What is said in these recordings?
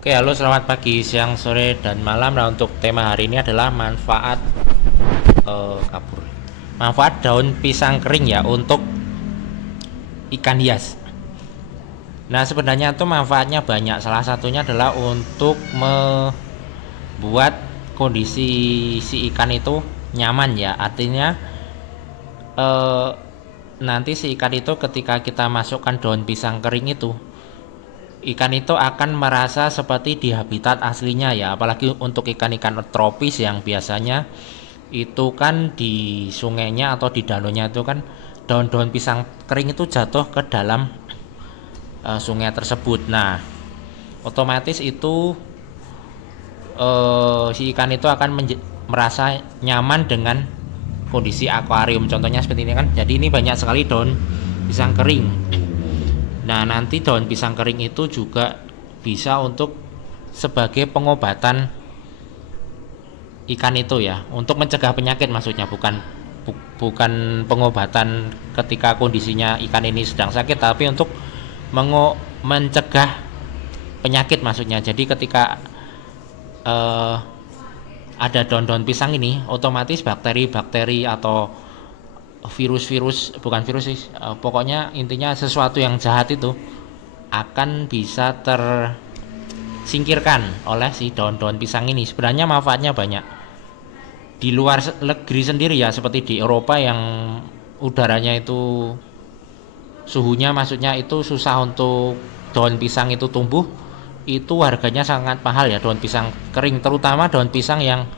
Oke, halo, selamat pagi, siang, sore, dan malam. Nah, untuk tema hari ini adalah manfaat kabur. Manfaat daun pisang kering ya untuk ikan hias. Nah, sebenarnya itu manfaatnya banyak. Salah satunya adalah untuk membuat kondisi si ikan itu nyaman ya. Artinya eh, nanti si ikan itu ketika kita masukkan daun pisang kering itu, ikan itu akan merasa seperti di habitat aslinya ya, apalagi untuk ikan-ikan tropis yang biasanya itu kan di sungainya atau di danaunya itu kan daun-daun pisang kering itu jatuh ke dalam sungai tersebut. Nah, otomatis itu si ikan itu akan merasa nyaman dengan kondisi akuarium. Contohnya seperti ini kan. Jadi ini banyak sekali daun pisang kering. Nah, nanti daun pisang kering itu juga bisa untuk sebagai pengobatan ikan itu ya, untuk mencegah penyakit maksudnya, bukan pengobatan ketika kondisinya ikan ini sedang sakit, tapi untuk mencegah penyakit maksudnya. Jadi ketika eh, ada daun-daun pisang ini, otomatis bakteri-bakteri atau virus-virus, bukan virus sih, pokoknya intinya sesuatu yang jahat itu akan bisa tersingkirkan oleh si daun-daun pisang ini. Sebenarnya manfaatnya banyak. Di luar negeri sendiri ya, seperti di Eropa yang udaranya itu suhunya maksudnya itu susah untuk daun pisang itu tumbuh, itu harganya sangat mahal ya daun pisang kering, terutama daun pisang yang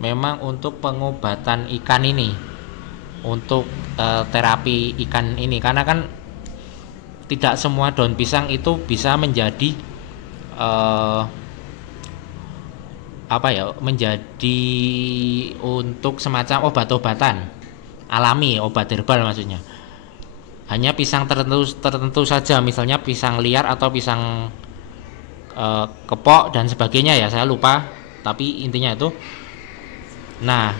memang untuk pengobatan ikan ini, untuk terapi ikan ini, karena kan tidak semua daun pisang itu bisa menjadi eh, apa ya, menjadi untuk semacam obat-obatan alami, obat herbal maksudnya. Hanya pisang tertentu tertentu saja, misalnya pisang liar atau pisang kepok dan sebagainya ya, saya lupa, tapi intinya itu. Nah,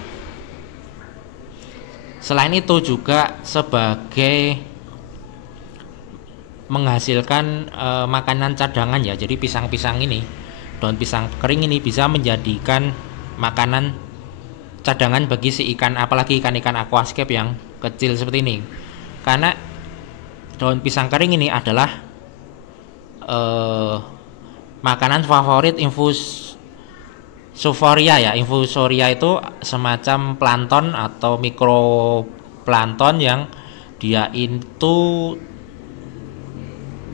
selain itu juga sebagai menghasilkan makanan cadangan ya. Jadi pisang-pisang ini, daun pisang kering ini bisa menjadikan makanan cadangan bagi si ikan, apalagi ikan-ikan aquascape yang kecil seperti ini. Karena daun pisang kering ini adalah makanan favorit infusoria ya. Infusoria itu semacam plankton atau mikroplankton yang dia itu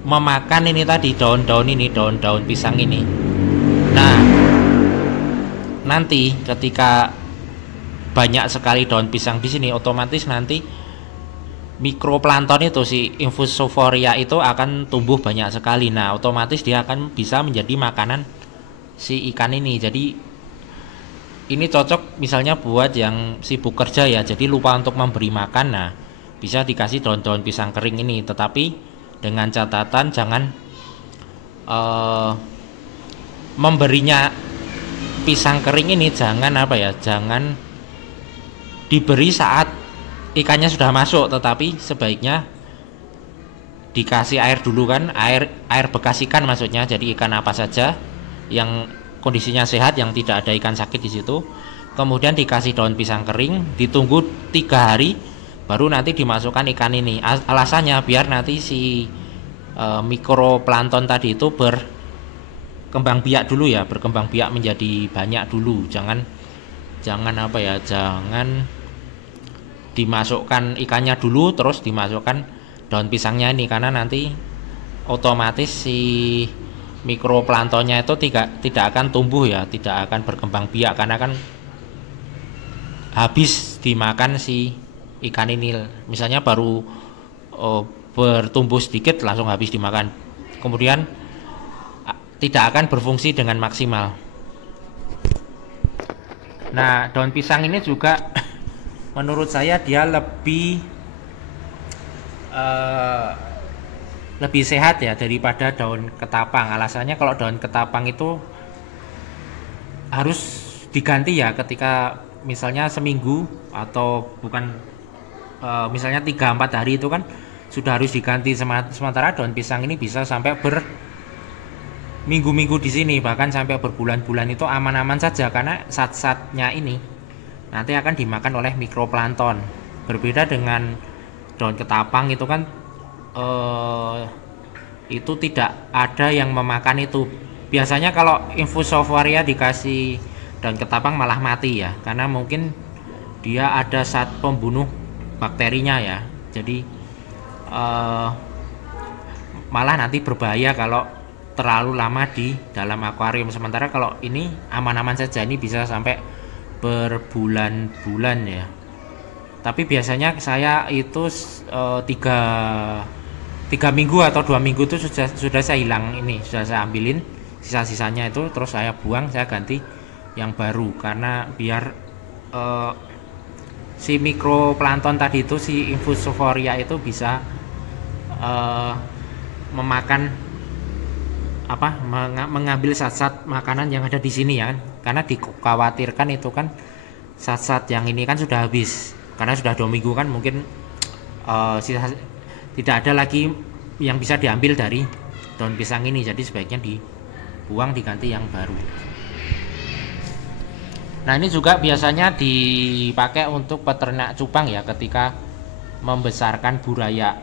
memakan ini tadi, daun-daun ini, daun-daun pisang ini. Nah, nanti ketika banyak sekali daun pisang di sini, otomatis nanti mikroplankton itu, si infusoria itu akan tumbuh banyak sekali. Nah, otomatis dia akan bisa menjadi makanan si ikan ini. Jadi ini cocok misalnya buat yang sibuk kerja ya, jadi lupa untuk memberi makan. Nah, bisa dikasih daun-daun pisang kering ini, tetapi dengan catatan jangan uh, memberinya pisang kering ini, jangan apa ya, jangan diberi saat ikannya sudah masuk, tetapi sebaiknya dikasih air dulu kan, air bekas ikan maksudnya. Jadi ikan apa saja yang kondisinya sehat, yang tidak ada ikan sakit di situ, kemudian dikasih daun pisang kering, ditunggu 3 hari, baru nanti dimasukkan ikan ini. Alasannya biar nanti si mikroplankton tadi itu berkembang biak dulu ya, berkembang biak menjadi banyak dulu. Jangan apa ya, jangan dimasukkan ikannya dulu terus dimasukkan daun pisangnya ini, karena nanti otomatis si mikroplanktonnya itu tidak akan tumbuh ya, tidak akan berkembang biak, karena kan habis dimakan si ikan ini. Misalnya baru bertumbuh sedikit langsung habis dimakan, kemudian tidak akan berfungsi dengan maksimal. Nah, daun pisang ini juga menurut saya dia lebih sehat ya daripada daun ketapang. Alasannya kalau daun ketapang itu harus diganti ya ketika misalnya seminggu, atau bukan, misalnya 3-4 hari itu kan sudah harus diganti. Sementara daun pisang ini bisa sampai minggu-minggu di sini, bahkan sampai berbulan-bulan itu aman-aman saja, karena zat-zatnya ini nanti akan dimakan oleh mikroplankton. Berbeda dengan daun ketapang itu kan itu tidak ada yang memakan itu. Biasanya kalau Infusophora dikasih daun ketapang malah mati ya, karena mungkin dia ada zat pembunuh bakterinya ya. Jadi malah nanti berbahaya kalau terlalu lama di dalam akuarium. Sementara kalau ini aman-aman saja, ini bisa sampai berbulan-bulan ya. Tapi biasanya saya itu tiga minggu atau 2 minggu itu sudah saya hilang ini, sudah saya ambilin sisa-sisanya itu, terus saya buang, saya ganti yang baru, karena biar si mikroplankton tadi itu, si Infusophora itu bisa memakan mengambil zat-zat makanan yang ada di sini ya kan, karena dikhawatirkan itu kan zat-zat yang ini kan sudah habis, karena sudah 2 minggu kan, mungkin tidak ada lagi yang bisa diambil dari daun pisang ini, jadi sebaiknya dibuang, diganti yang baru. Nah, ini juga biasanya dipakai untuk peternak cupang ya, ketika membesarkan burayak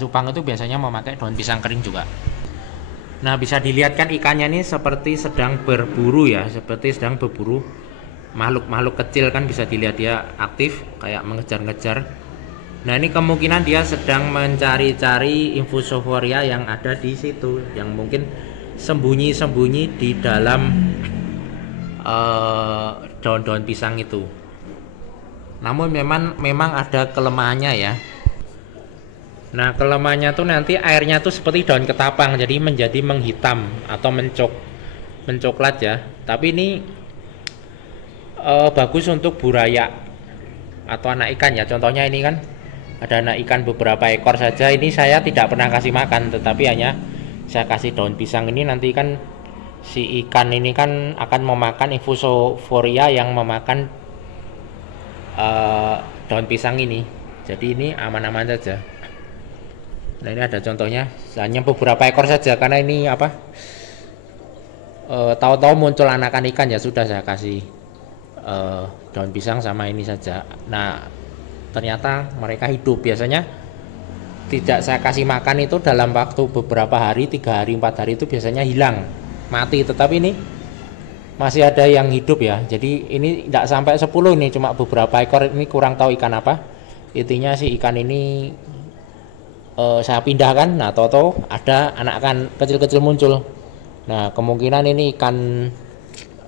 cupang itu biasanya memakai daun pisang kering juga. Nah, bisa dilihat kan ikannya ini seperti sedang berburu ya, seperti sedang berburu makhluk-makhluk kecil kan, bisa dilihat dia aktif kayak mengejar-ngejar. Nah, ini kemungkinan dia sedang mencari-cari Infusophora yang ada di situ, yang mungkin sembunyi-sembunyi di dalam daun-daun pisang itu. Namun memang ada kelemahannya ya. Nah, kelemahannya tuh nanti airnya tuh seperti daun ketapang, jadi menjadi menghitam atau mencoklat ya. Tapi ini bagus untuk burayak atau anak ikan ya. Contohnya ini kan ada anak ikan beberapa ekor saja, ini saya tidak pernah kasih makan, tetapi hanya saya kasih daun pisang ini. Nanti kan si ikan ini kan akan memakan Infusophora yang memakan daun pisang ini, jadi ini aman-aman saja. Nah, ini ada contohnya, hanya beberapa ekor saja, karena ini tahu-tahu muncul anakan ikan ya sudah saya kasih daun pisang sama ini saja. Nah, ternyata mereka hidup. Biasanya tidak saya kasih makan itu dalam waktu beberapa hari, 3 hari 4 hari itu biasanya hilang, mati. Tetapi ini masih ada yang hidup ya, jadi ini tidak sampai 10, ini cuma beberapa ekor. Ini kurang tahu ikan apa, intinya si ikan ini saya pindahkan. Nah, toto ada anak ikan kecil-kecil muncul. Nah, kemungkinan ini ikan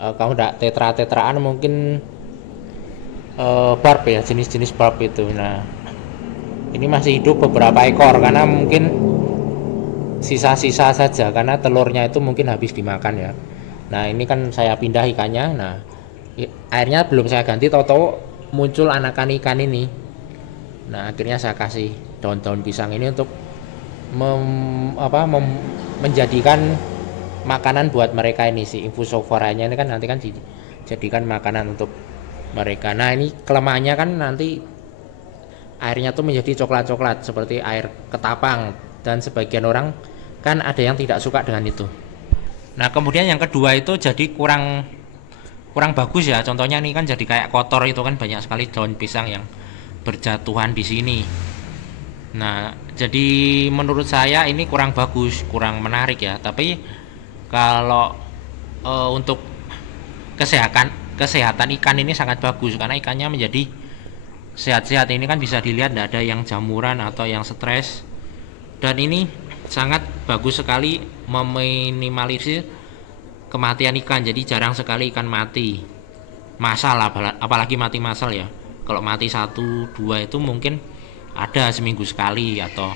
kalau tidak tetraan mungkin barb ya, jenis-jenis barb itu. Nah, ini masih hidup beberapa ekor, karena mungkin sisa-sisa saja, karena telurnya itu mungkin habis dimakan ya. Nah, ini kan saya pindah ikannya. Nah, airnya belum saya ganti, toto muncul anakan ikan ini. Nah, akhirnya saya kasih daun-daun pisang ini untuk menjadikan makanan buat mereka ini, si Infusophoranya ini kan nanti kan dijadikan makanan untuk mereka. Nah, ini kelemahannya kan nanti airnya tuh menjadi coklat-coklat seperti air ketapang, dan sebagian orang kan ada yang tidak suka dengan itu. Nah, kemudian yang kedua itu jadi kurang bagus ya. Contohnya ini kan jadi kayak kotor, itu kan banyak sekali daun pisang yang berjatuhan di sini. Nah, jadi menurut saya ini kurang bagus, kurang menarik ya. Tapi kalau untuk kesehatan ikan ini sangat bagus, karena ikannya menjadi sehat-sehat. Ini kan bisa dilihat tidak ada yang jamuran atau yang stres, dan ini sangat bagus sekali meminimalisir kematian ikan. Jadi jarang sekali ikan mati massal, apalagi mati massal ya. Kalau mati 1-2 itu mungkin ada seminggu sekali atau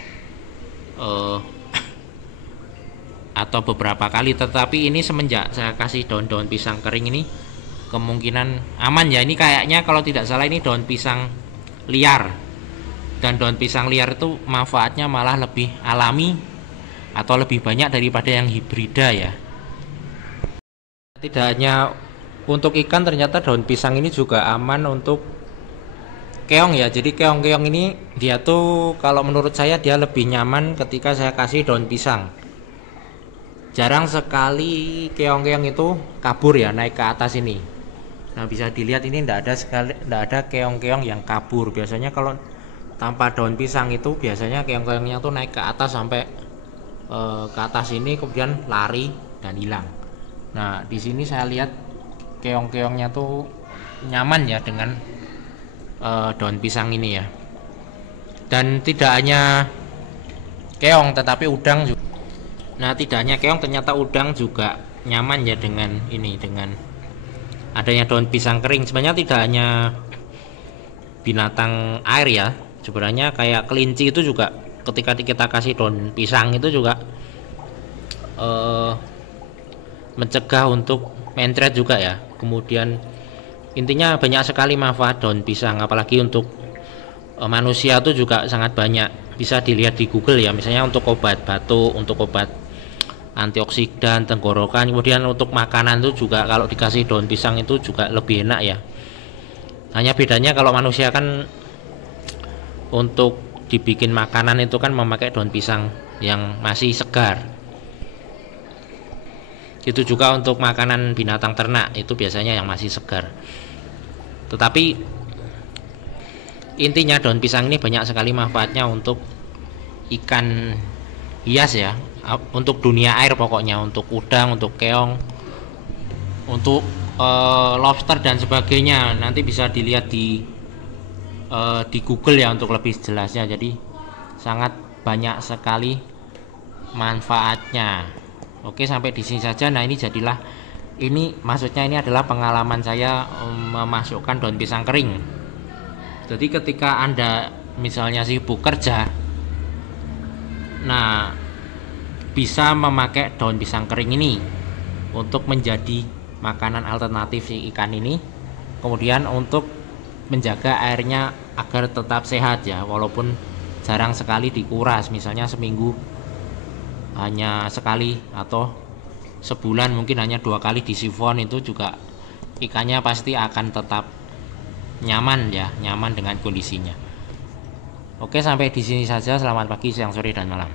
beberapa kali. Tetapi ini semenjak saya kasih daun-daun pisang kering ini kemungkinan aman ya. Ini kayaknya kalau tidak salah ini daun pisang liar, dan daun pisang liar itu manfaatnya malah lebih alami atau lebih banyak daripada yang hibrida ya. Tidak hanya untuk ikan, ternyata daun pisang ini juga aman untuk keong ya. Jadi keong-keong ini dia tuh kalau menurut saya dia lebih nyaman ketika saya kasih daun pisang. jarang sekali keong-keong itu kabur ya naik ke atas ini. Nah bisa dilihat ini tidak ada keong-keong yang kabur. Biasanya kalau tanpa daun pisang itu biasanya keong-keongnya tuh naik ke atas sampai ke atas ini kemudian lari dan hilang. Nah di sini saya lihat keong-keongnya tuh nyaman ya dengan daun pisang ini ya. Dan tidak hanya keong tetapi udang juga. Nah tidak hanya keong, ternyata udang juga nyaman ya dengan ini, dengan adanya daun pisang kering. Sebenarnya tidak hanya binatang air ya, sebenarnya kayak kelinci itu juga ketika kita kasih daun pisang itu juga mencegah untuk mencret juga ya. Kemudian intinya banyak sekali manfaat daun pisang, apalagi untuk manusia itu juga sangat banyak. Bisa dilihat di Google ya, misalnya untuk obat batuk, untuk obat antioksidan tenggorokan, kemudian untuk makanan itu juga kalau dikasih daun pisang itu juga lebih enak ya. Hanya bedanya kalau manusia kan untuk dibikin makanan itu kan memakai daun pisang yang masih segar. Itu juga untuk makanan binatang ternak itu biasanya yang masih segar. Tetapi intinya daun pisang ini banyak sekali manfaatnya untuk ikan hias ya, untuk dunia air pokoknya, untuk udang, untuk keong, untuk lobster dan sebagainya. Nanti bisa dilihat di Google ya untuk lebih jelasnya. Jadi sangat banyak sekali manfaatnya. Oke, sampai di sini saja. Nah ini jadilah, ini maksudnya ini adalah pengalaman saya memasukkan daun pisang kering. Jadi ketika Anda misalnya sibuk kerja, nah bisa memakai daun pisang kering ini untuk menjadi makanan alternatif si ikan ini, kemudian untuk menjaga airnya agar tetap sehat ya, walaupun jarang sekali dikuras, misalnya seminggu hanya sekali atau sebulan mungkin hanya 2 kali disifon, itu juga ikannya pasti akan tetap nyaman ya, nyaman dengan kondisinya. Oke, sampai di sini saja. Selamat pagi, siang, sore, dan malam.